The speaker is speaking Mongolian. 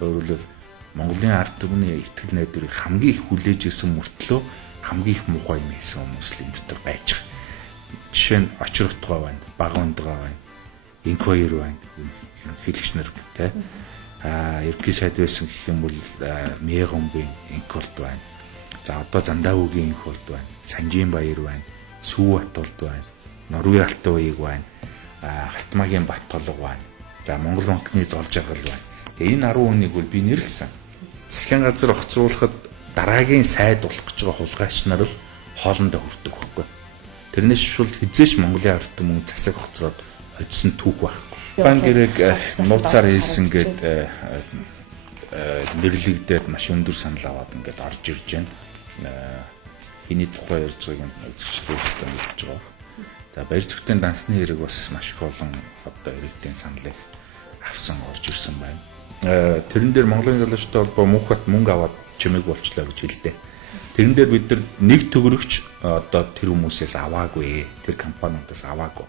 Өөрөлдөл Монголын ард түмний итгэл найдварыг хамгийн их хүлээж ирсэн мөртлөө хамгийн их муухай юм хийсэн хүмүүс л энэ дотор байж байгаа. Жишээ нь очрогтгоо байна, багундгаа байна, инквайр байна, ерөнхийлөгч нар тий. Ерөнхий сайд байсан гэх юм бол Мегомбын инколд байна. За одоо Зандавуугийн инколд байна, Санжийн баяр байна, Сүү Батулд байна, Норвей Алтан уяг байна, Хатмаагийн Бат толго байна. За Монгол банкны зол жаргал байна. Тэгээ энэ 10 хүнийг бол би нэрлсэн. Засгийн газар огцруулахад дараагийн сайд болох гэж байгаа хулгайч нар л хоолндоо хүрдэг байхгүй. Тэрнээс шул хизээш Монголын ард түмэн засаг огцроод хоцсон түүх байхгүй. Банк гэрэг нууцаар хийсэн гээд нэрлэгдээд маш өндөр санал аваад ингээд орж ирж байна. Хиний тухай ярьж байгааг үзэгчдээ мэдж байгаа. За баяр зүгтийн дансны хэрэг бас маш их олон одоо иргэдийн саналыг авсан орж ирсэн байна. Тэрэн дээр Монголын залуучуудаа холбоо мөнхбат мөнгө аваад чимээг болчлоо гэж хэлдэг. Тэрэн дээр бид нар нэг төгрөгч одоо тэр хүмүүсээс аваагүй, тэр компаниудаас аваагүй.